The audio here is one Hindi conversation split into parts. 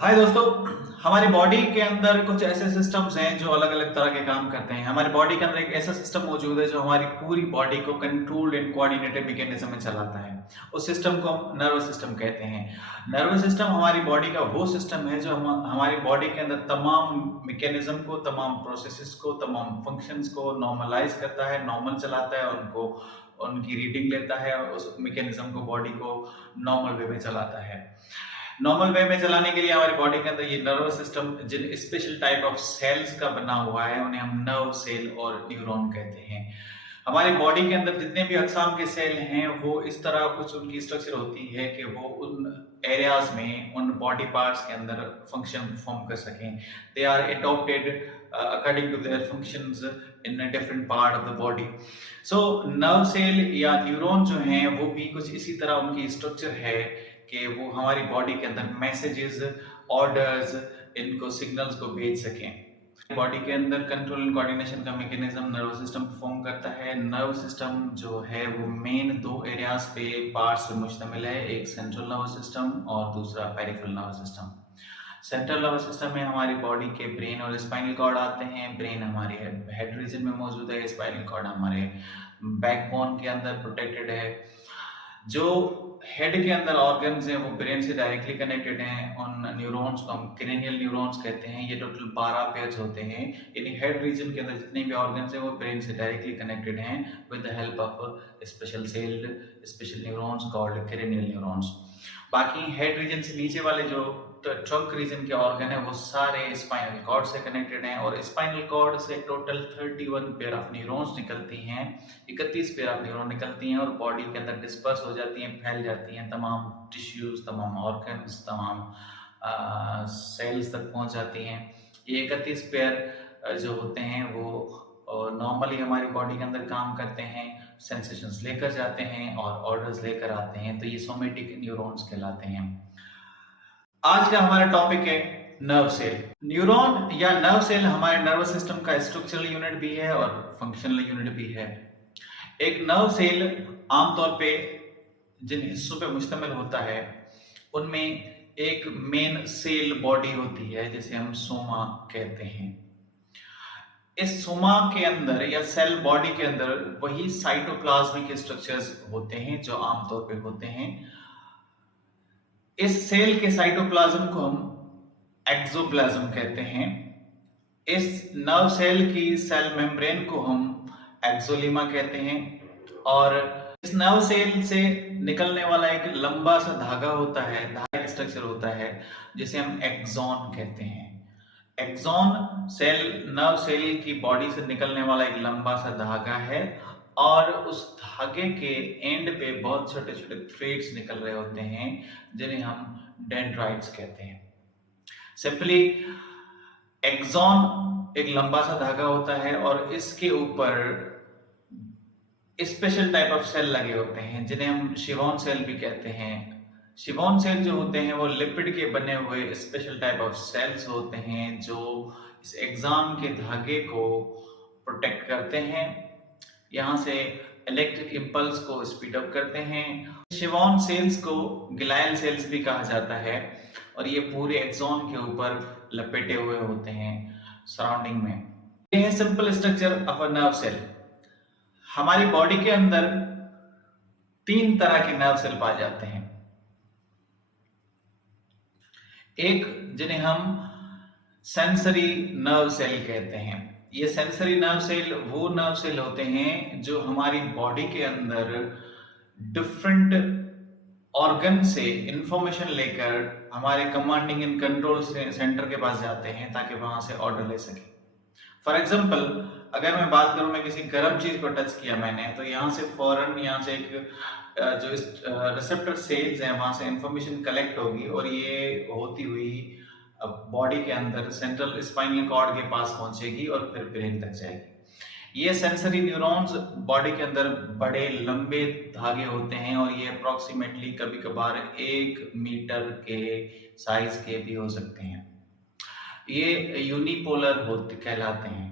हाय दोस्तों। हमारी बॉडी के अंदर कुछ ऐसे सिस्टम्स हैं जो अलग अलग तरह के काम करते हैं। हमारी बॉडी के अंदर एक ऐसा सिस्टम मौजूद है जो हमारी पूरी बॉडी को कंट्रोल्ड एंड कोऑर्डिनेटेड मैकेनिज्म में चलाता है। उस सिस्टम को हम नर्वस सिस्टम कहते हैं। नर्वस सिस्टम हमारी बॉडी का वो सिस्टम है जो हमारी बॉडी के अंदर तमाम मैकेनिज्म को, तमाम प्रोसेसेस को, तमाम फंक्शंस को नॉर्मलाइज करता है, नॉर्मल चलाता है, उनको उनकी रीडिंग लेता है और उस मैकेनिज्म को, बॉडी को नॉर्मल वे में चलाता है। नॉर्मल वे में चलाने के लिए हमारी बॉडी के अंदर ये नर्वस सिस्टम जिन स्पेशल टाइप ऑफ सेल्स का बना हुआ है उन्हें हम नर्व सेल और न्यूरॉन कहते हैं। हमारी बॉडी के अंदर जितने भी अकसाम के सेल हैं वो इस तरह कुछ उनकी स्ट्रक्चर होती है कि वो उन एरियाज में, उन बॉडी पार्ट्स के अंदर फंक्शन परफॉर्म कर सकें। They are adopted according to their functions in a different part of the body. So nerve cell या न्यूरॉन जो हैं वो भी कुछ इसी तरह उनकी स्ट्रक्चर है कि वो हमारी बॉडी के अंदर मैसेजेस, ऑर्डर्स, इनको सिग्नल्स को भेज सकें। बॉडी के अंदर कंट्रोल एंड कोऑर्डिनेशन का मैकेनिज्म नर्वस सिस्टम परफॉर्म करता है। नर्वस सिस्टम जो है वो मेन दो एरियाज पे, पार्ट्स पे मुश्तमिल है, एक सेंट्रल नर्वस सिस्टम और दूसरा peripheral nervous system. Central nervous system में हमारी बॉडी के ब्रेन और स्पाइनल कॉर्ड आते हैं। ब्रेन हमारे हेड रीजन में मौजूद है, स्पाइनल कॉर्ड हमारे बैकबोन के अंदर प्रोटेक्टेड है। जो हेड के अंदर ऑर्गन्स हैं वो ब्रेन से डायरेक्टली कनेक्टेड हैं। उन न्यूरॉन्स को हम क्रेनियल न्यूरॉन्स कहते हैं। ये टोटल 12 पेयर्स होते हैं। यानी हेड रीजन के अंदर जितने भी ऑर्गन्स हैं वो ब्रेन से डायरेक्टली कनेक्टेड हैं with the help of special sailed special neurons called cranial neurons. बाकी हेड रीजन से नीचे वाले जो ट्रंक रीजन के ऑर्गन है वो सारे स्पाइनल कॉर्ड से कनेक्टेड हैं और स्पाइनल कॉर्ड से टोटल 31 पेयर ऑफ न्यूरॉन्स निकलती हैं, 31 पेयर ऑफ न्यूरॉन निकलती हैं और बॉडी के अंदर डिस्पर्स हो जाती हैं, फैल जाती हैं, तमाम टिश्यूज, तमाम ऑर्गन्स, तमाम सेल्स तक पहुंच जाती हैं। ये 31 पेयर जो होते हैं वो नॉर्मली हमारी बॉडी के अंदर काम करते हैं, सेंसेशंस लेकर जाते हैं और ऑर्डर्स लेकर आते हैं, तो ये सोमेटिक न्यूरॉन्स कहलाते हैं। आज का हमारा टॉपिक है नर्व सेल। न्यूरॉन या नर्व सेल हमारे नर्वस सिस्टम का स्ट्रक्चरल यूनिट भी है और फंक्शनल यूनिट भी है। एक नर्व सेल आमतौर पे जिन हिस्सों पे मुश्तमिल होता है उनमें एक मेन सेल बॉडी होती है जिसे हम सोमा कहते हैं। इस सोमा के अंदर या सेल बॉडी के अंदर वही साइटोप्लाज्मिक स्ट्रक्चर्स होते हैं जो आमतौर पे होते हैं। इस सेल के साइटोप्लाज्म को हम एक्सोप्लाज्म कहते हैं। इस नर्व सेल की सेल मेम्ब्रेन को हम एक्सोलीमा कहते हैं और इस नर्व सेल से निकलने वाला एक लंबा सा धागा होता है, धागा स्ट्रक्चर होता है जिसे हम एक्सॉन कहते हैं। एक्सॉन सेल नर्व सेल की बॉडी से निकलने वाला एक लंबा सा धागा है और उस धागे के एंड पे बहुत छोटे छोटे थ्रेड्स निकल रहे होते हैं जिन्हें हम डेंड्राइट्स कहते हैं। सिंपली एक्सॉन एक लंबा सा धागा होता है और इसके ऊपर स्पेशल टाइप ऑफ सेल लगे होते हैं जिन्हें हम शिवॉन सेल भी कहते हैं। शिवॉन सेल जो होते हैं वो लिपिड के बने हुए स्पेशल टाइप ऑफ सेल्स होते हैं जो इस एक्सॉन के धागे को प्रोटेक्ट करते हैं, यहाँ से इलेक्ट्रिक इंपल्स को स्पीड अप करते हैं। शिवॉन सेल्स को ग्लायल सेल्स भी कहा जाता है और ये पूरे एक्सॉन के ऊपर लपेटे हुए होते हैं सराउंडिंग में। ये है simple structure of a nerve cell. हमारी बॉडी के अंदर 3 तरह के नर्व सेल पाए जाते हैं। एक जिन्हें हम सेंसरी नर्व सेल कहते हैं। ये सेंसरी नर्व सेल वो नर्व सेल होते हैं जो हमारी बॉडी के अंदर डिफरेंट ऑर्गन से इंफॉर्मेशन लेकर हमारे कमांडिंग एंड कंट्रोल सेंटर के पास जाते हैं ताकि वहां से ऑर्डर ले सके। फॉर एग्जाम्पल अगर मैं बात करूं, मैं किसी गर्म चीज को टच किया मैंने, तो यहाँ से फौरन यहाँ से एक जो रिसेप्टर सेल्स हैं वहां से इंफॉर्मेशन कलेक्ट होगी और ये होती हुई बॉडी के अंदर सेंट्रल स्पाइनल कॉर्ड के पास पहुंचेगी और फिर ब्रेन तक जाएगी। ये सेंसरी न्यूरॉन्स बॉडी के अंदर बड़े लंबे धागे होते हैं और ये अप्रोक्सीमेटली कभी कभार 1 मीटर के साइज के भी हो सकते हैं। ये यूनिपोलर होते कहलाते हैं।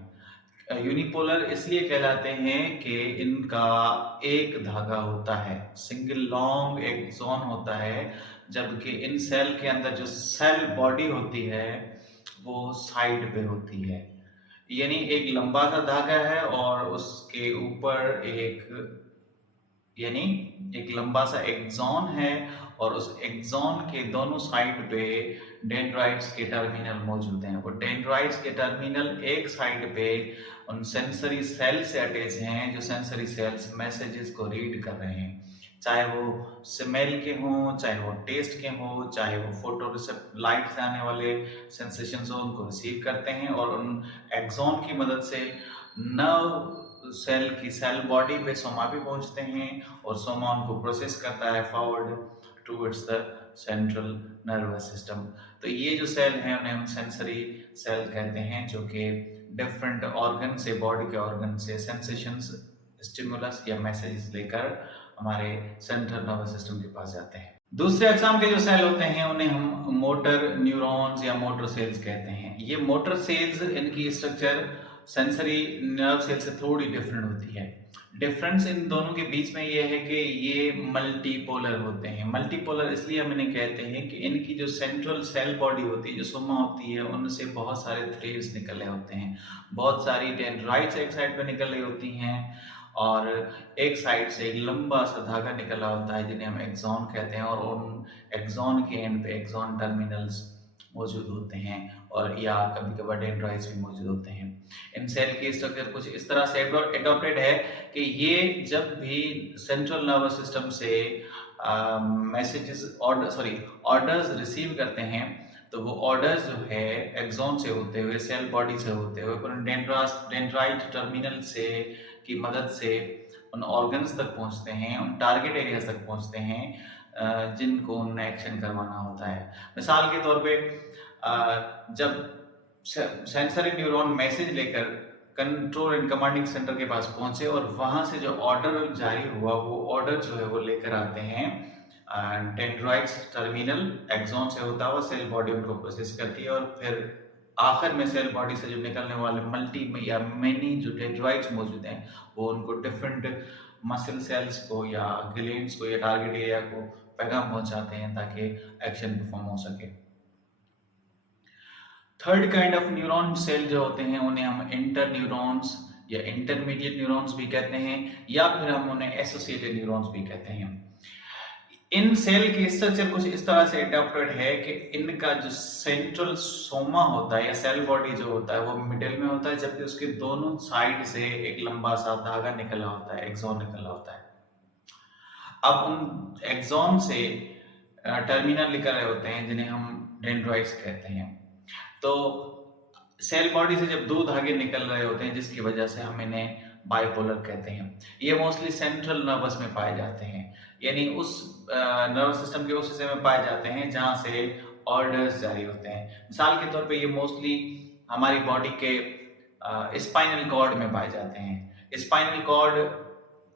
यूनिपोलर इसलिए कहलाते हैं कि इनका एक धागा होता है, सिंगल लॉन्ग एक्सॉन होता है, जबकि इन सेल के अंदर जो सेल बॉडी होती है वो साइड पे होती है। यानी एक लंबा सा धागा है और उसके ऊपर यानी एक लंबा सा एक्सॉन है और उस एक्सॉन के दोनों साइड पे डेंड्राइट्स के टर्मिनल मौजूद हैं। वो डेंड्राइट्स के टर्मिनल एक साइड पे उन सेंसरी सेल से अटैच हैं, जो सेंसरी सेल्स मैसेजेस को रीड कर रहे हैं, चाहे वो स्मेल के हों, चाहे वो टेस्ट के हों, चाहे वो फोटो लाइट से आने वाले सेंसेशंस हो, उनको रिसीव करते हैं और उन एक्सॉन की मदद से नर्व सेल की सेल बॉडी पे सोमा भी पहुंचते हैं और सोमा उनको प्रोसेस करता है forward towards the central nervous system. तो ये जो सेल हैं उन्हें हम सेंसरी सेल कहते हैं, जो कि डिफरेंट ऑर्गन से, बॉडी के ऑर्गन से सेंसेशंस, स्टिमुलस या मैसेजेस लेकर हमारे सेंट्रल नर्वस सिस्टम के पास जाते हैं। दूसरे अकसाम के जो सेल होते हैं उन्हें हम मोटर न्यूरॉन्स या मोटर सेल्स कहते हैं। ये मोटर सेल्स, इनकी स्ट्रक्चर सेंसरी नर्व सेल से थोड़ी डिफरेंट होती है। डिफरेंस इन दोनों के बीच में ये है कि ये मल्टीपोलर होते हैं। मल्टीपोलर इसलिए हम इन्हें कहते हैं कि इनकी जो सेंट्रल सेल बॉडी होती है, जो सोमा होती है, उनसे बहुत सारे थ्रेड्स निकले होते हैं, बहुत सारी डेंड्राइट्स एक साइड पे निकल रही होती हैं और एक साइड से एक लंबा सा धागा निकला होता है जिन्हें हम एक्सॉन कहते हैं और उन एक्सॉन के एंड पे एक्सॉन टर्मिनल्स मौजूद होते हैं और या कभी कभार डेंड्राइट्स भी मौजूद होते हैं। इन सेल की स्ट्रक्चर कुछ इस तरह से एडॉप्टेड है कि ये जब भी सेंट्रल नर्वस सिस्टम से ऑर्डर्स रिसीव करते हैं तो वो ऑर्डर्स जो है एक्सॉन से होते हुए, सेल बॉडी से होते हुए, डेंड्राइट टर्मिनल से की मदद से उन ऑर्गन्स तक पहुंचते हैं, उन टारगेट एरियाज तक पहुंचते हैं जिनको उन्हें एक्शन करवाना होता है। मिसाल के तौर पे जब सेंसरी न्यूरॉन मैसेज लेकर कंट्रोल एंड कमांडिंग सेंटर के पास पहुंचे और वहां से जो ऑर्डर जारी हुआ वो ऑर्डर जो है वो लेकर आते हैं डेंड्राइट्स टर्मिनल, एक्सॉन से होता हुआ सेल बॉडी उनको प्रोसेस करती है और फिर आखिर में सेल बॉडी से जो निकलने वाले मल्टी या मेनी जो डेंड्राइट्स मौजूद हैं वो उनको डिफरेंट मसल सेल्स को या ग्लैंड्स को या टारगेट एरिया को पैगाम पहुंचाते हैं ताकि एक्शन परफॉर्म हो सके। Third kind of neuron cell जो होते हैं उन्हें हम इंटर न्यूरॉन्स या इंटरमीडिएट न्यूरॉन्स भी कहते हैं या फिर हम उन्हें एसोसिएटेड न्यूरॉन्स भी कहते हैं। इन सेल की स्ट्रक्चर कुछ इस तरह से एडॉप्टेड है कि इनका जो सेंट्रल सोमा होता है या सेल बॉडी जो होता है वो मिडिल में होता है, जबकि उसके दोनों साइड से एक लंबा सा धागा निकला होता है, एक्सॉन निकला होता है। अब उन एक्सॉन से टर्मिनल निकल रहे होते हैं जिन्हें हम डेंड्राइट्स कहते हैं। तो सेल बॉडी से जब दो धागे निकल रहे होते हैं जिसकी वजह से हम इन्हें बाइपोलर कहते हैं। ये मोस्टली सेंट्रल नर्वस में पाए जाते हैं, यानी उस नर्वस सिस्टम के उस हिस्से में पाए जाते हैं जहां से ऑर्डर्स जारी होते हैं। मिसाल के तौर पे ये मोस्टली हमारी बॉडी के स्पाइनल कॉर्ड में पाए जाते हैं। स्पाइनल कॉर्ड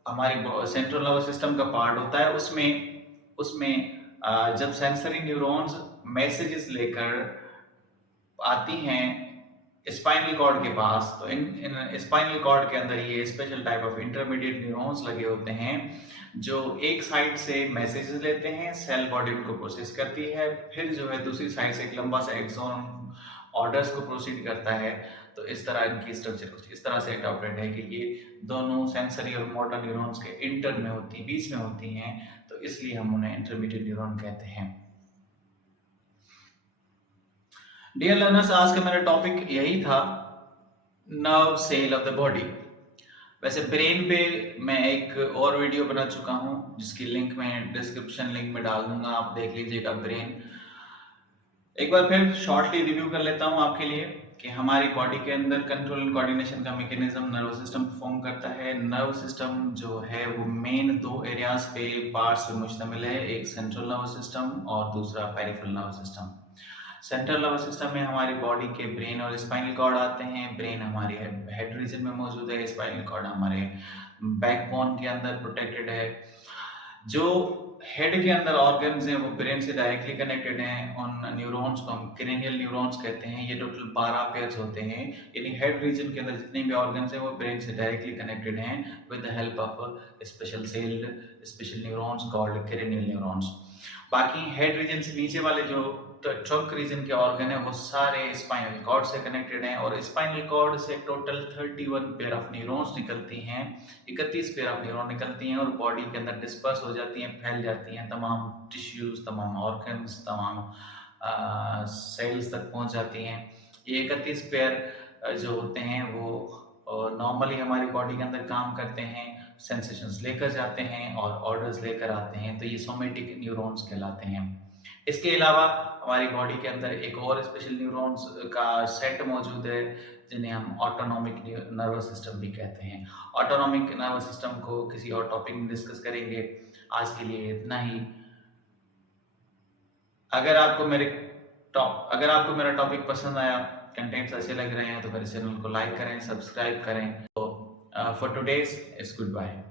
हमारी सेंट्रल नर्वस सिस्टम का पार्ट होता है। उसमें जब सेंसरी न्यूरॉन्स मैसेजेस लेकर आती हैं स्पाइनल कॉर्ड के पास, तो इन स्पाइनल कॉर्ड के अंदर ये special type of intermediate neurons लगे होते हैं जो एक साइड से मैसेजेस लेते हैं, सेल बॉडी उनको प्रोसेस करती है, फिर जो है दूसरी साइड से एक लंबा सा एक्सॉन ऑर्डर्स को प्रोसीड करता है। तो इस तरह इनकी स्ट्रक्चर कुछ इस तरह से एडॉप्टेड है कि ये दोनों सेंसरी और मोटर न्यूरॉन्स के इंटर में होती, बीच में होती हैं, तो इसलिए हम उन्हें इंटरमीडिएट न्यूरॉन कहते हैं। डियर लर्नर्स, आज का मेरा टॉपिक यही था, nerve cell of the body. वैसे ब्रेन पे मैं एक और वीडियो बना चुका हूं जिसकी लिंक मैं डिस्क्रिप्शन लिंक में डाल दूंगा, आप देख लीजिएगा ब्रेन। एक बार फिर शॉर्टली रिव्यू कर लेता हूं आपके लिए कि हमारी बॉडी के अंदर कंट्रोल एंड कोऑर्डिनेशन का मैकेनिज्म नर्व सिस्टम परफॉर्म करता है। नर्व सिस्टम जो है वो मेन दो एरियाज पे, पार्ट्स पे मुश्तमिल है, एक सेंट्रल नर्वस सिस्टम और दूसरा peripheral nervous system. Central nervous system में हमारी बॉडी के ब्रेन और स्पाइनल कॉर्ड आते हैं। ब्रेन हमारे हेड रीजन में मौजूद है, स्पाइनल कॉर्ड हमारे बैकबोन के अंदर प्रोटेक्टेड है। जो हेड के अंदर ऑर्गन्स हैं वो ब्रेन से डायरेक्टली कनेक्टेड हैं। उन न्यूरॉन्स को हम क्रेनियल न्यूरॉन्स कहते हैं। ये टोटल 12 पेयर्स होते हैं, यानी हेड रीजन के अंदर जितने भी ऑर्गन्स हैं वो ब्रेन से डायरेक्टली कनेक्टेड हैं with the help of special sailed special neurons called cranial neurons. बाकी हेड रीजन से नीचे वाले जो ट्रंक रीजन के ऑर्गन है वो सारे स्पाइनल कॉर्ड से कनेक्टेड हैं, और स्पाइनल कॉर्ड से टोटल 31 पेयर ऑफ न्यूरॉन्स निकलती हैं, 31 पेयर ऑफ न्यूरॉन निकलती हैं और बॉडी के अंदर डिस्पर्स हो जाती हैं, फैल जाती हैं, तमाम टिश्यूज, तमाम ऑर्गन्स, तमाम सेल्स तक पहुंच जाती हैं। ये 31 पेयर जो होते हैं वो नॉर्मली हमारी बॉडी के अंदर काम करते हैं, सेंसेशंस लेकर जाते हैं और ऑर्डर्स लेकर आते हैं, तो ये सोमेटिक न्यूरॉन्स कहलाते हैं। इसके अलावा हमारी बॉडी के अंदर एक और स्पेशल न्यूरॉन्स का सेट मौजूद है जिन्हें हम ऑटोनॉमिक नर्वस सिस्टम भी कहते हैं। ऑटोनॉमिक नर्वस सिस्टम को किसी और टॉपिक में डिस्कस करेंगे। आज के लिए इतना ही। अगर आपको मेरा टॉपिक पसंद आया, कंटेंट्स अच्छे लग रहे हैं, तो मेरे चैनल को लाइक करें, सब्सक्राइब करें। तो for today's it's good bye.